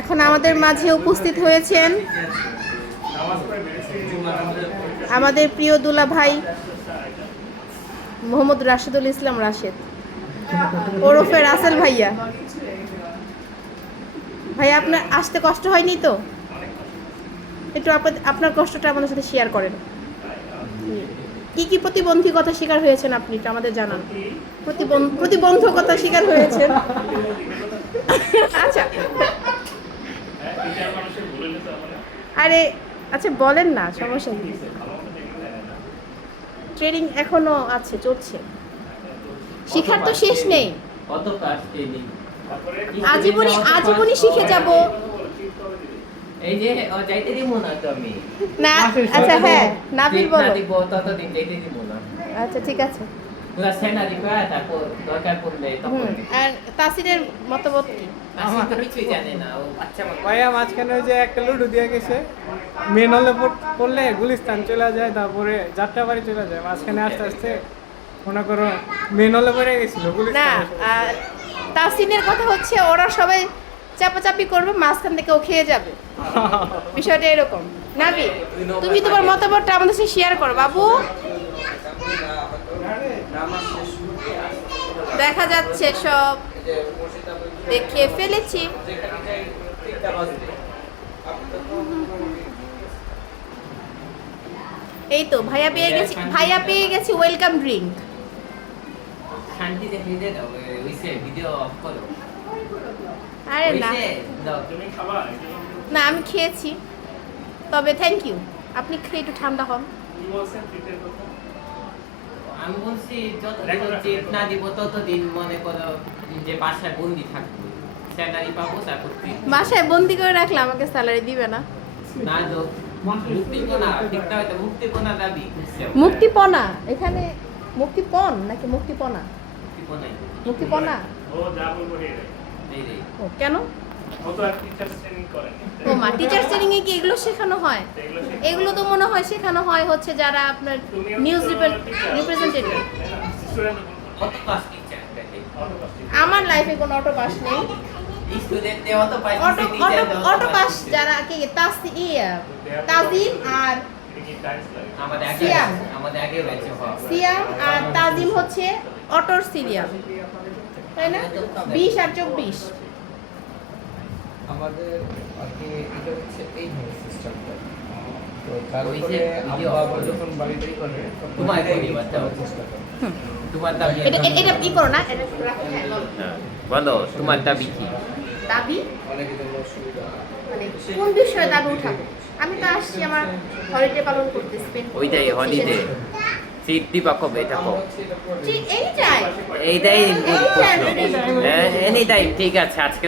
এখন আমাদের মাঝে উপস্থিত হয়েছেন আমাদের প্রিয় দুলা ভাই মোহাম্মদ রাশেদুল ইসলাম রাশেদ ওরফে রাসেল ভাইয়া। ভাইয়া আপনার আসতে কষ্ট হয়নি তো? একটু আপনার কষ্টটা আমাদের সাথে শেয়ার করেন। কি কি প্রতিবন্ধকতা শিকার হয়েছেন আপনি একটু আমাদের জানান। প্রতিবন্ধকতা শিকার হয়েছেন। আচ্ছা আরে আচ্ছা বলেন না, সমস্যা কি? ট্রেনিং এখনো আছে, চলছে, শিখার তো শেষ নেই। আজীবনই শিখে যাব। এই যে যাইতে দিব না তো আমি না। আচ্ছা হ্যাঁ নাবিল বলো। দিব ততদিন যাইতে দিব না। আচ্ছা ঠিক আছে। পুরো সেনারি করা তারপর দরকার পড়লে তখন। আর তাসিরের মতামত কি? আমার তো কিছুই জানে না, ও বাচ্চা মানুষ। ভাইয়া মাঝখানে ওই যে একটা লুডু দিয়ে গেছে, মেন হলে পড়লে গুলিস্তান চলে যায়, তারপরে যাত্রাবাড়ি চলে যায়, মাঝখানে আস্তে আস্তে মনে করো মেন হলে পড়ে গেছিল না গুলিস্তান। তাসিনের কথা হচ্ছে ওরা সবাই চাপাচাপি করবে, মাঝখান থেকে ও খেয়ে যাবে। বিষয়টা এরকম। নাবি তুমি তোমার মতামতটা আমাদের সাথে শেয়ার করো বাবু। দেখা যাচ্ছে সব দেখে ফেলেছি। এই তো ভাইয়া পেয়ে গেছি ওয়েলকাম ড্রিঙ্ক। শান্তিতে ভিডিও দাও, ওইসে ভিডিও অফ করো। আরে না দাও তুমি খাবা। না আমি খেয়েছি, তবে থ্যাংক ইউ। আপনি খেয়ে একটু ঠান্ডা হন। আমি বলছি যতদিন চেক না দিব ততদিন মনে করো যে বাসায় বন্দি থাকবো, স্যালারি পাবো তারপর বাসায় বন্দি করে রাখলে আমাকে স্যালারি দিবে না? না তো মুক্তিপণা ঠিকঠাক হয়তো মুক্তিপণা দাবি। মুক্তিপণা এখানে মুক্তিপণ নাকি মুক্তিপণা? মুক্তিপণাই মুক্তিপণা। ও যা বলবো রে ও কেন? ও তো আর টিচার ট্রেনিং করে। ও মা টিচার ট্রেনিং এ কি এগুলো শেখানো হয়? এগুলো তো মনে হয় শেখানো হয় হচ্ছে যারা আপনার নিউজ রিপ্রেজেন্টেটিভ। কত ক্লাস টিচার দেখে আমার লাইফে কোনো অটো পাস নেই। স্টুডেন্টদের অত পাস অটো পাস যারা কি তাজিম আর আমাদের আগে সিয়াম। আমাদের আগে হয়েছে সিয়াম আর তাজিম হচ্ছে অটোর সিরিয়াল, তাই না? 20 আর 24 আমাদের আর কি এটা হচ্ছে এই সিস্টেমটা। তো তারপরে ওই যে ভিডিও আবার যখন বাড়িতে করে তোমার পরিবার দাও চেষ্টা করে। তোমার দাবি এটা কি করো না, এটা রাখো। হ্যাঁ বলো। বলো তোমার দাবি কি? দাবি অনেকের জন্য অসুবিধা মানে কোন বিষয়ে দাবি উঠাবো? আমি তো আসছি আমার হলিডে পালন করতে, স্পেন্ড ওইটাই হলিডে সিট দিবা কবে এটা কো? এনি টাইম এইটাই এনি টাইম ঠিক আছে আজকে